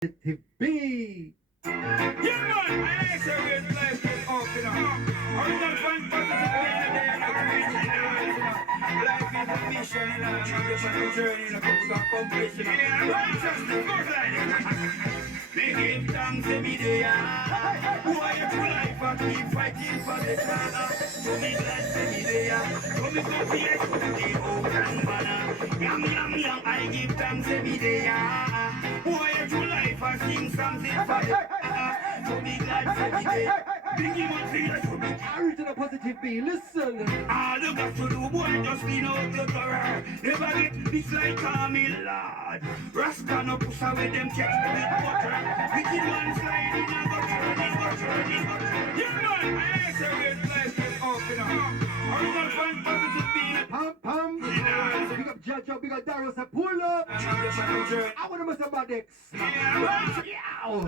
Positive B. Yeah, man, I say where's life is up, you know. Original find positive being a day and original, you know. Life is a mission, you know. I'm just on a journey, you know, to accomplish, you know. Yeah, righteousness, good life. Me give thanks every day, why you to life, I keep fighting for the cause. To me glad every day, to me go fierce, to the open banner. Yum, I give thanks every day, why you to life, I sing songs in for the to be glad every day. Bring him on feel to be Original Positive B. Listen. all you got to do, boy, just clean out your career. Never get this like Camille, Lord. Rasta no push away them checks with butter. Wicked one sliding and go turning. Yeah, man, I say where's life is up, you know. Original fan positive being Pam. Big up Jaja, big up Darius, pull up. I'm just on a journey. I want to mess about Dex. Yeah,